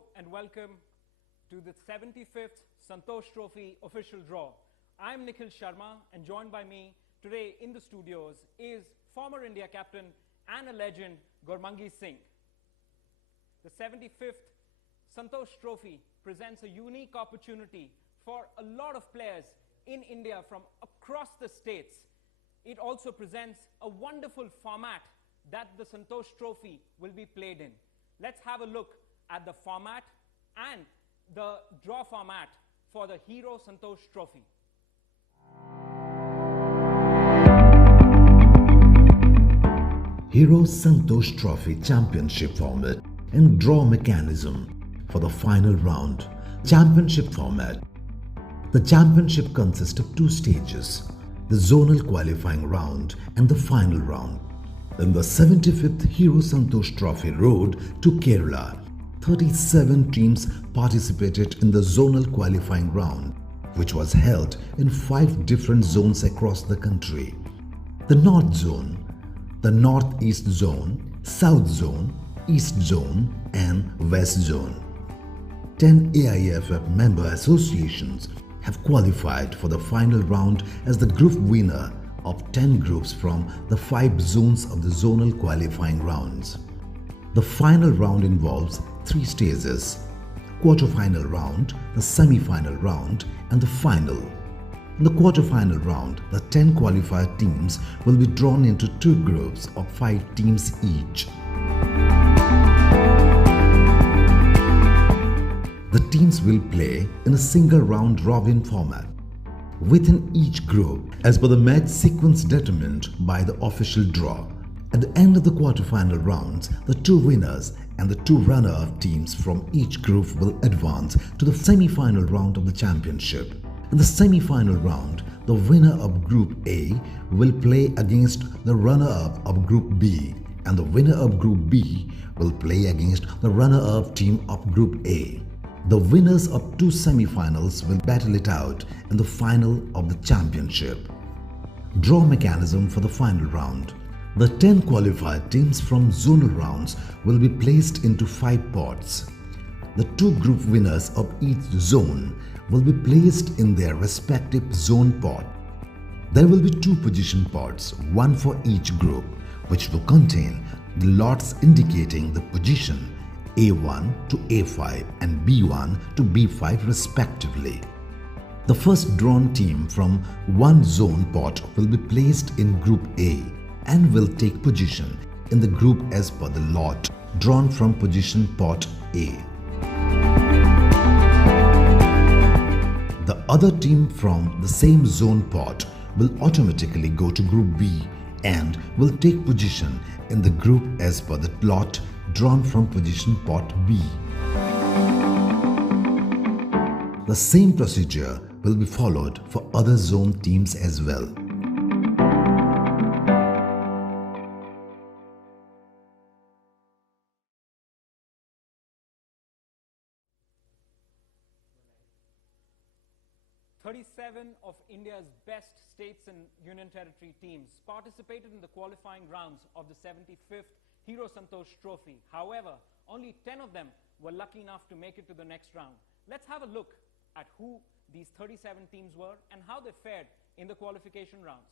Hello and welcome to the 75th Santosh Trophy official draw. I'm Nikhil Sharma, and joined by me today in the studios is former India captain and a legend, Gurmangi Singh. The 75th Santosh Trophy presents a unique opportunity for a lot of players in India from across the states. It also presents a wonderful format that the Santosh Trophy will be played in. Let's have a look at the format and the draw format for the Hero Santosh Trophy. Hero Santosh Trophy Championship format and draw mechanism for the final round. Championship format. The championship consists of two stages, the zonal qualifying round and the final round. In the 75th Hero Santosh Trophy road to Kerala, 37 teams participated in the zonal qualifying round, which was held in 5 different zones across the country. The North Zone, the Northeast Zone, South Zone, East Zone and West Zone. 10 AIFF member associations have qualified for the final round as the group winner of 10 groups from the 5 zones of the zonal qualifying rounds. The final round involves 3 stages: quarter-final round, the semi-final round and the final. In the quarter-final round, the 10 qualified teams will be drawn into 2 groups of 5 teams each. The teams will play in a single round robin format within each group as per the match sequence determined by the official draw. At the end of the quarter-final rounds, the 2 winners and the 2 runner-up teams from each group will advance to the semi-final round of the championship. In the semi-final round, the winner of Group A will play against the runner-up of Group B, and the winner of Group B will play against the runner-up team of Group A. The winners of 2 semi-finals will battle it out in the final of the championship. Draw mechanism for the final round. The 10 qualified teams from zonal rounds will be placed into 5 pots. The 2 group winners of each zone will be placed in their respective zone pot. There will be 2 position pots, one for each group, which will contain the lots indicating the position A1 to A5 and B1 to B5 respectively. The first drawn team from one zone pot will be placed in Group A and will take position in the group as per the lot drawn from position pot A. The other team from the same zone pot will automatically go to Group B and will take position in the group as per the lot drawn from position pot B. The same procedure will be followed for other zone teams as well. Thirty-seven of India's best states and union territory teams participated in the qualifying rounds of the 75th Hero Santosh Trophy. However, only 10 of them were lucky enough to make it to the next round. Let's have a look at who these 37 teams were and how they fared in the qualification rounds.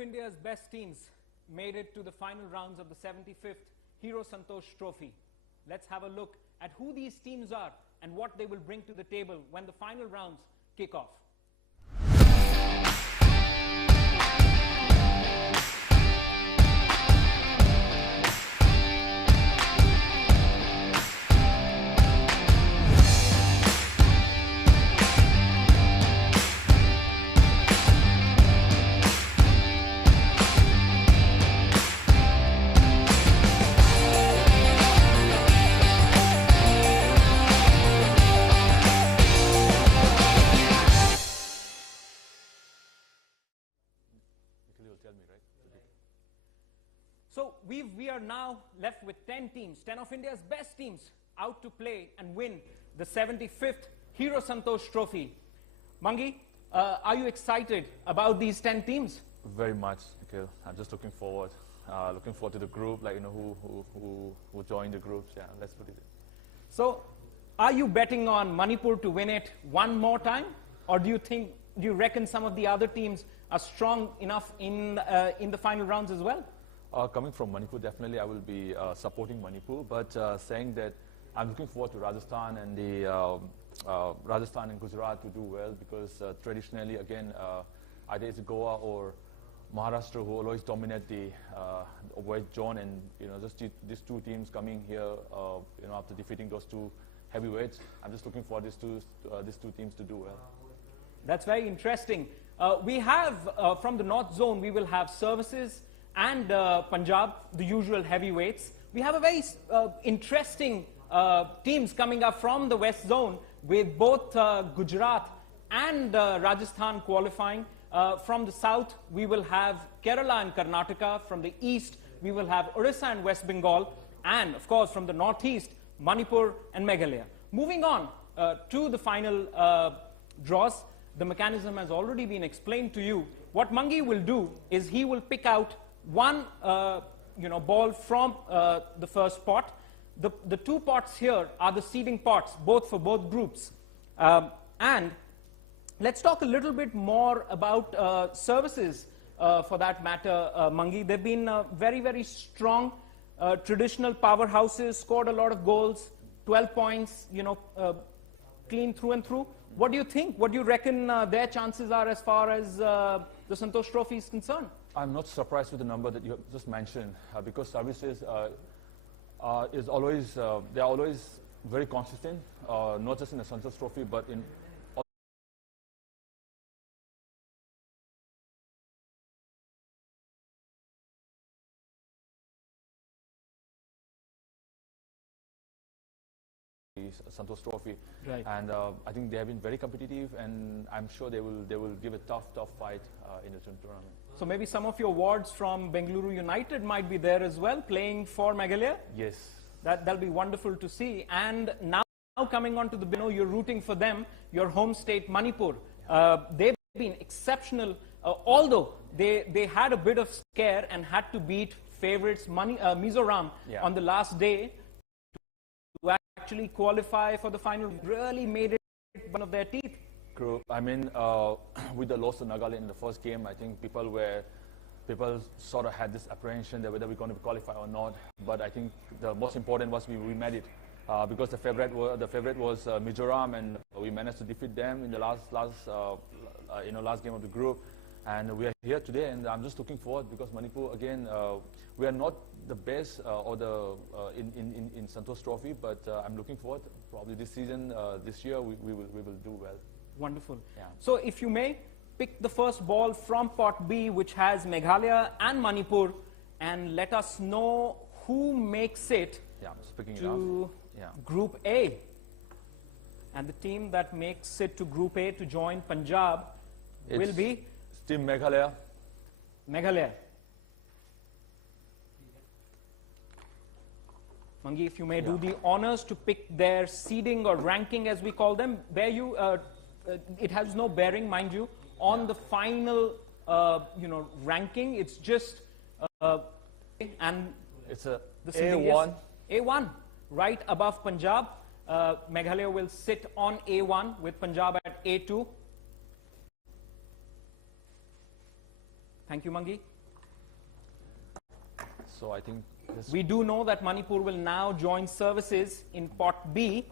India's best teams made it to the final rounds of the 75th Hero Santosh Trophy. Let's have a look at who these teams are and what they will bring to the table when the final rounds kick off. Tell me, right? So we are now left with 10 teams, 10 of India's best teams out to play and win the 75th Hero Santosh Trophy. Mangi, are you excited about these 10 teams? Very much, Nikhil. I'm just looking forward to the group, like, you know, who joined the groups. Yeah, let's put it in. So, are you betting on Manipur to win it one more time, or do you reckon some of the other teams are strong enough in the final rounds as well? Coming from Manipur, definitely I will be supporting Manipur, but saying that I'm looking forward to Rajasthan and Rajasthan and Gujarat to do well, because traditionally, again, either it's Goa or Maharashtra who always dominate the West zone, and just these two teams coming here, after defeating those two heavyweights, I'm just looking for these two teams to do well. That's very interesting. We have, from the North Zone, we will have Services and Punjab, the usual heavyweights. We have a very interesting teams coming up from the West Zone, with both Gujarat and Rajasthan qualifying. From the South, we will have Kerala and Karnataka. From the East, we will have Orissa and West Bengal. And, of course, from the Northeast, Manipur and Meghalaya. Moving on to the final draws. The mechanism has already been explained to you. What Mangi will do is he will pick out one ball from the first pot. The two pots here are the seeding pots, both for both groups. And let's talk a little bit more about Services for that matter, Mangi. They've been very, very strong, traditional powerhouses, scored a lot of goals, 12 points, clean through and through. What do you think? What do you reckon their chances are as far as the Santosh Trophy is concerned? I'm not surprised with the number that you just mentioned, because Services is always they are always very consistent, not just in the Santosh Trophy, but in Santosh Trophy, right. And I think they have been very competitive, and I'm sure they will give a tough fight in the tournament. So maybe some of your wards from Bengaluru United might be there as well, playing for Meghalaya. Yes, that'll be wonderful to see. And now coming on to the you're rooting for them, your home state Manipur. They've been exceptional, although they had a bit of scare and had to beat favorites Mizoram on the last day to actually qualify for the final. Really made it one of their teeth. I mean, with the loss to Nagaland in the first game, I think people sort of had this apprehension that whether we're going to qualify or not. But I think the most important was we made it, because the favorite was Mizoram, and we managed to defeat them in the last game of the group. And we are here today, and I'm just looking forward, because Manipur, again, we are not the best in Santosh Trophy, but I'm looking forward. Probably this season, this year, we will do well. Wonderful. Yeah. So if you may, pick the first ball from pot B, which has Meghalaya and Manipur, and let us know who makes it to Group A. And the team that makes it to Group A to join Punjab will be Team Meghalaya. Meghalaya. Mangi, if you may do the honors to pick their seeding or ranking, as we call them, where you it has no bearing, mind you, on the final ranking. It's just and it's a the A1. A1, right above Punjab. Meghalaya will sit on A1 with Punjab at A2. Thank you, Mangi. So I think this We do know that Manipur will now join services in Pot B.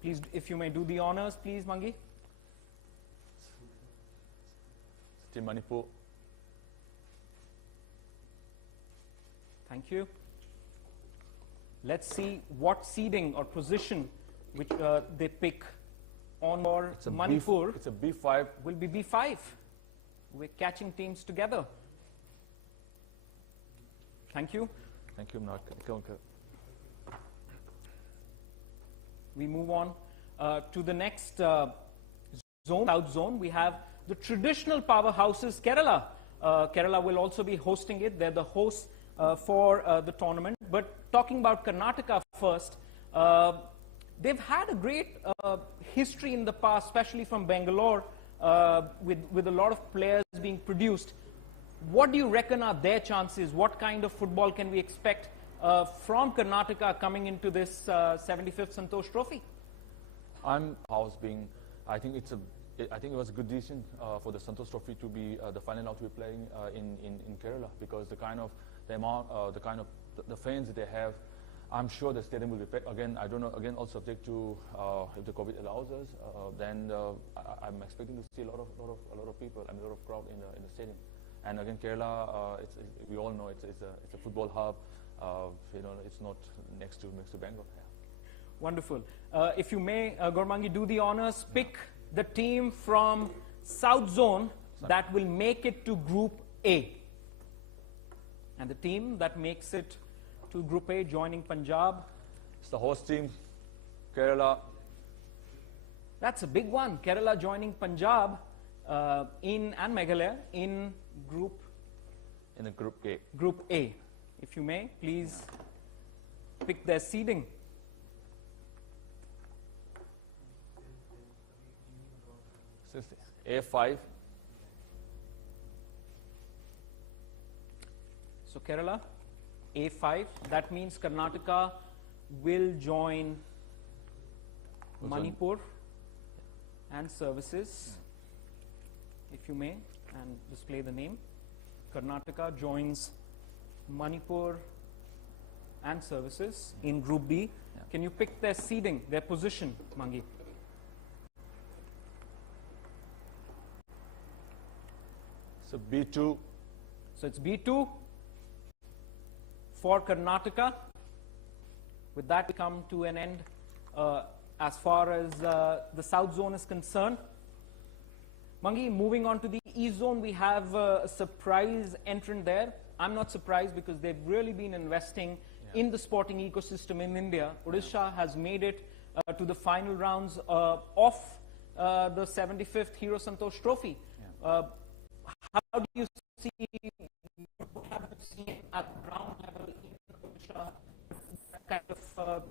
Please, if you may do the honors, please, Mangi. Team Manipur. Thank you. Let's see what seeding or position which they pick on or Manipur. It's a B5. Will be B5. We're catching teams together. Thank you. Thank you, Mark. We move on to the next zone, South Zone. We have the traditional powerhouses, Kerala. Kerala will also be hosting it. They're the hosts for the tournament. But talking about Karnataka first, they've had a great history in the past, especially from Bangalore, with a lot of players being produced. What do you reckon are their chances? What kind of football can we expect from Karnataka coming into this 75th Santosh Trophy? I think it was a good decision for the Santosh Trophy to be the final now to be playing in Kerala, because the kind of the fans that they have, I'm sure the stadium will be packed. Again, I don't know. Again, all subject to if the COVID allows us. Then I'm expecting to see a lot of people and a lot of crowd in the stadium. And again, Kerala, we all know it's a football hub. It's not next to Bangalore. Yeah. Wonderful. If you may, Gormangi, do the honors. Pick the team from South Zone that will make it to Group A. And the team that makes it to Group A, joining Punjab. It's the host team, Kerala. That's a big one. Kerala joining Punjab and Meghalaya in Group A. Group A. If you may, please pick their seeding. A5. So Kerala, A5. That means Karnataka will join Manipur and services. If you may, and display the name. Karnataka joins Manipur and services in Group B. Yeah. Can you pick their seeding, their position, Mangi? So B2. So it's B2 for Karnataka. With that, we come to an end as far as the South Zone is concerned. Mangi, moving on to the East Zone, we have a surprise entrant there. I'm not surprised because they've really been investing in the sporting ecosystem in India. Odisha has made it to the final rounds of the 75th Hero Santosh Trophy. How do you see at ground level in Odisha kind of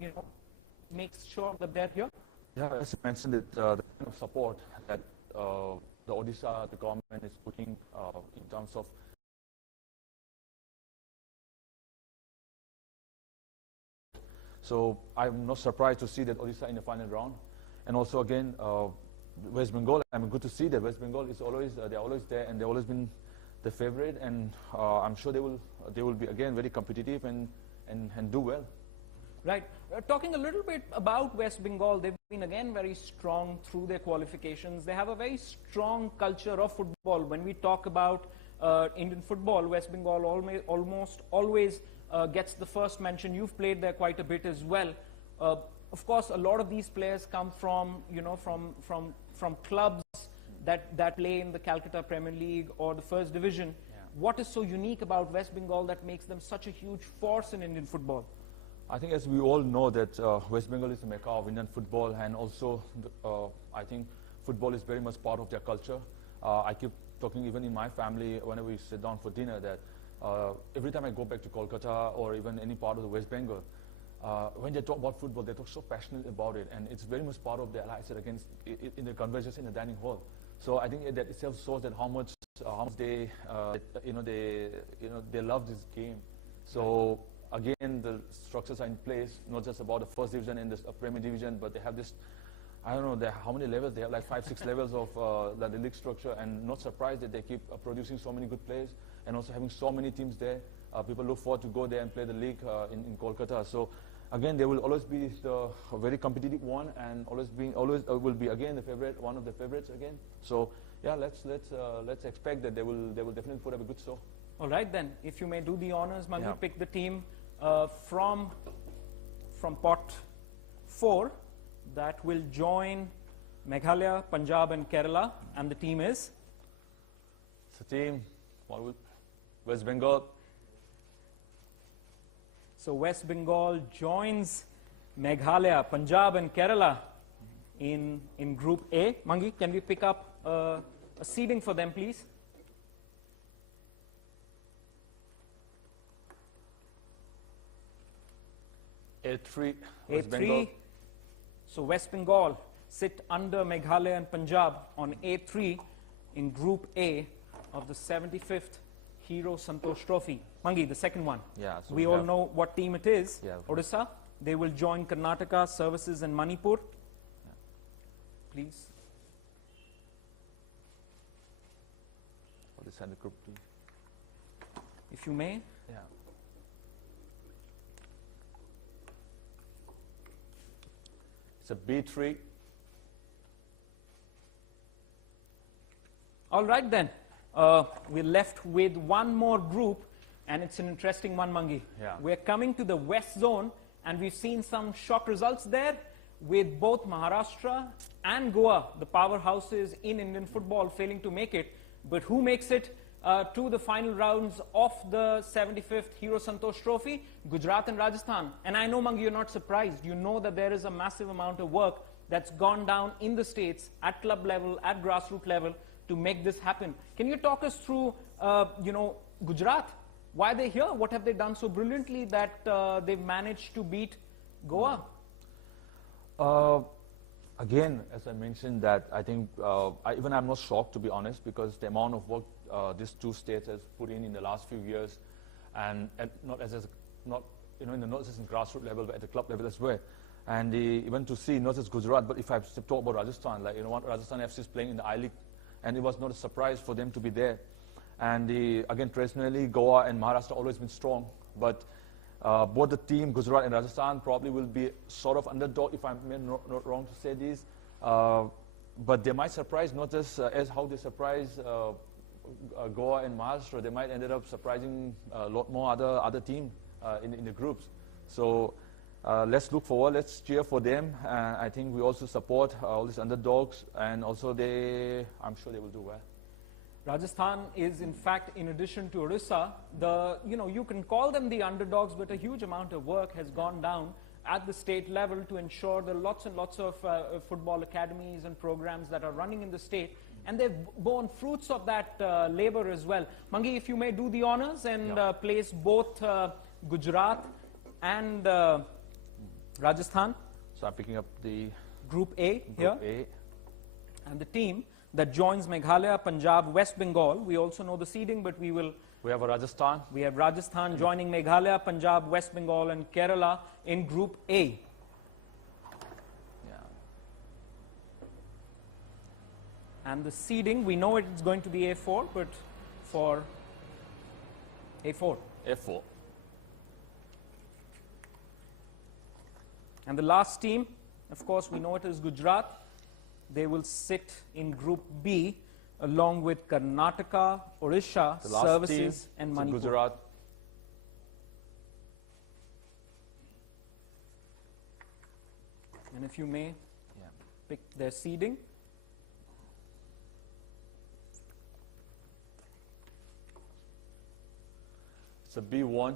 makes sure that they're here? Yeah, as you mentioned, the kind of support that the Odisha, the government is putting in terms of so I'm not surprised to see that Odisha in the final round. And also again, West Bengal, good to see that West Bengal is always they're always there and they've always been the favorite, and I'm sure they will be again very competitive and do well. Right. Talking a little bit about West Bengal, they've been again very strong through their qualifications. They have a very strong culture of football. When we talk about Indian football, West Bengal almost always gets the first mention. You've played there quite a bit as well. Of course, a lot of these players come from from clubs that play in the Calcutta Premier League or the First Division. Yeah. What is so unique about West Bengal that makes them such a huge force in Indian football? I think, as we all know, that West Bengal is the mecca of Indian football, and also I think football is very much part of their culture. I keep talking even in my family whenever we sit down for dinner that every time I go back to Kolkata or even any part of the West Bengal, when they talk about football, they talk so passionately about it, and it's very much part of their lives against in the conversation in the dining hall. So I think that itself shows that how much they they love this game. So again, the structures are in place, not just about the First Division and the Premier Division, but they have this I don't know how many levels they have, like 5, 6 levels of the league structure, and not surprised that they keep producing so many good players and also having so many teams there. People look forward to go there and play the league in Kolkata. So again, they will always be a very competitive one, and always will be again the favorite, one of the favorites again. So yeah, let's expect that they will definitely put up a good show. All right then, if you may do the honors, Mangi, Yeah. pick the team from pot 4 that will join Meghalaya, Punjab and Kerala, and the team is? It's a team, West Bengal. So West Bengal joins Meghalaya, Punjab and Kerala in Group A. Mangi, can we pick up a seeding for them, please? A3, West A3. Bengal. So West Bengal sit under Meghalaya and Punjab on A3 in Group A of the 75th Hero Santosh Trophy. Mangi, the second one. Yeah, so we all know what team it is. Yeah. Odisha. They will join Karnataka, Services and Manipur. Yeah. Please. Odisha and the Group 2. If you may. Yeah. It's a B3. All right then. We're left with one more group, and it's an interesting one, Mangi. Yeah. We're coming to the West Zone, and we've seen some shock results there with both Maharashtra and Goa, the powerhouses in Indian football, failing to make it. But who makes it to the final rounds of the 75th Hero Santosh Trophy? Gujarat and Rajasthan. And I know, Mangi, you're not surprised. You know that there is a massive amount of work that's gone down in the states at club level, at grassroots level, to make this happen. Can you talk us through, Gujarat? Why are they here? What have they done so brilliantly that they've managed to beat Goa? Again, as I mentioned, that I think I'm not shocked, to be honest, because the amount of work these two states has put in the last few years, and not just in grassroots level, but at the club level as well. And even to see not just Gujarat, but if I talk about Rajasthan, Rajasthan FC is playing in the I-League, and it was not a surprise for them to be there. And again, traditionally, Goa and Maharashtra always been strong, but both the team, Gujarat and Rajasthan, probably will be sort of underdog, if I'm not wrong to say this. But they might surprise, not just as how they surprise Goa and Maharashtra. They might end up surprising a lot more other teams in the groups. So let's look forward. Let's cheer for them. I think we also support all these underdogs, and also I'm sure they will do well. Rajasthan is, in fact, in addition to Orissa, you can call them the underdogs, but a huge amount of work has gone down at the state level to ensure there are lots and lots of football academies and programs that are running in the state, and they've borne fruits of that labor as well. Mangi, if you may do the honors and place both Gujarat and Rajasthan. So I'm picking up the Group A Group here. A. And the team that joins Meghalaya, Punjab, West Bengal. We also know the seeding, but we have Rajasthan. We have Rajasthan joining Meghalaya, Punjab, West Bengal, and Kerala in Group A. Yeah. And the seeding, we know it's going to be A4, but for A4. A4. And the last team, of course, we know it is Gujarat. They will sit in Group B along with Karnataka, Odisha, Services and Manipur. Gujarat. And if you may pick their seeding. It's a B1.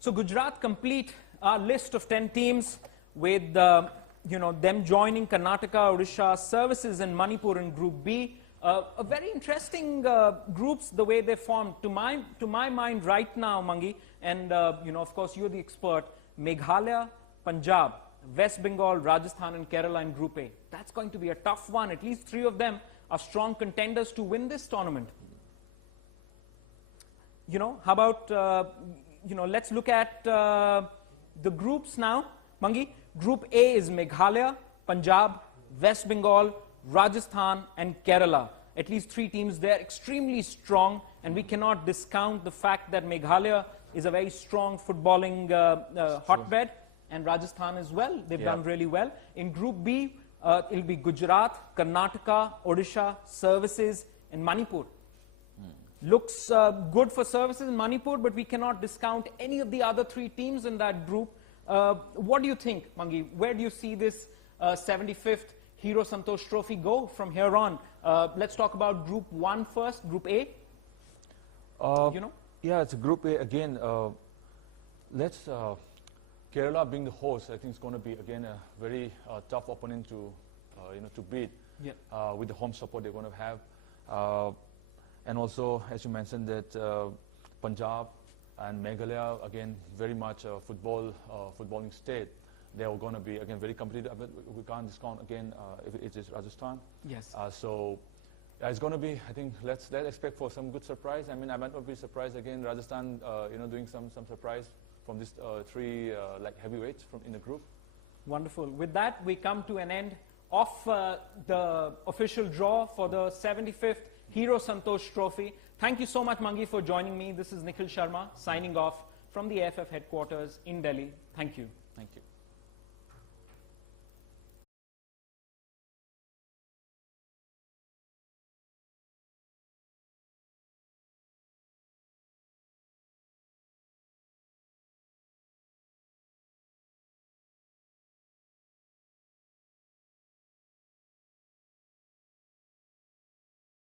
So Gujarat complete our list of 10 teams with them joining Karnataka, Odisha, Services and Manipur in Group B. A very interesting groups, the way they formed. To my mind right now, Mangi, and of course you're the expert, Meghalaya, Punjab, West Bengal, Rajasthan and Kerala in Group A. That's going to be a tough one. At least 3 of them are strong contenders to win this tournament. How about, let's look at the groups now. Mangi, Group A is Meghalaya, Punjab, West Bengal, Rajasthan, and Kerala. At least 3 teams. They're extremely strong, and we cannot discount the fact that Meghalaya is a very strong footballing hotbed, and Rajasthan as well. They've done really well. In Group B, it'll be Gujarat, Karnataka, Odisha, Services, and Manipur. Looks good for Services in Manipur, but we cannot discount any of the other 3 teams in that group. What do you think, Mangi? Where do you see this 75th Hero Santosh Trophy go from here on? Let's talk about Group 1 first, Group A. Yeah, it's a Group A again. Let's Kerala being the host. I think it's going to be again a very tough opponent to to beat. With the home support they're going to have, and also as you mentioned that Punjab and Meghalaya again very much a footballing state. They are going to be again very competitive, but we can't discount again if it is Rajasthan. Yes. So it's going to be, I think, let's expect for some good surprise. I mean, I might not be surprised again. Rajasthan, doing some surprise from these 3 like heavyweights from in the group. Wonderful. With that, we come to an end of the official draw for the 75th Hero Santosh Trophy. Thank you so much, Mangi, for joining me. This is Nikhil Sharma signing off from the AFF headquarters in Delhi. Thank you. Thank you.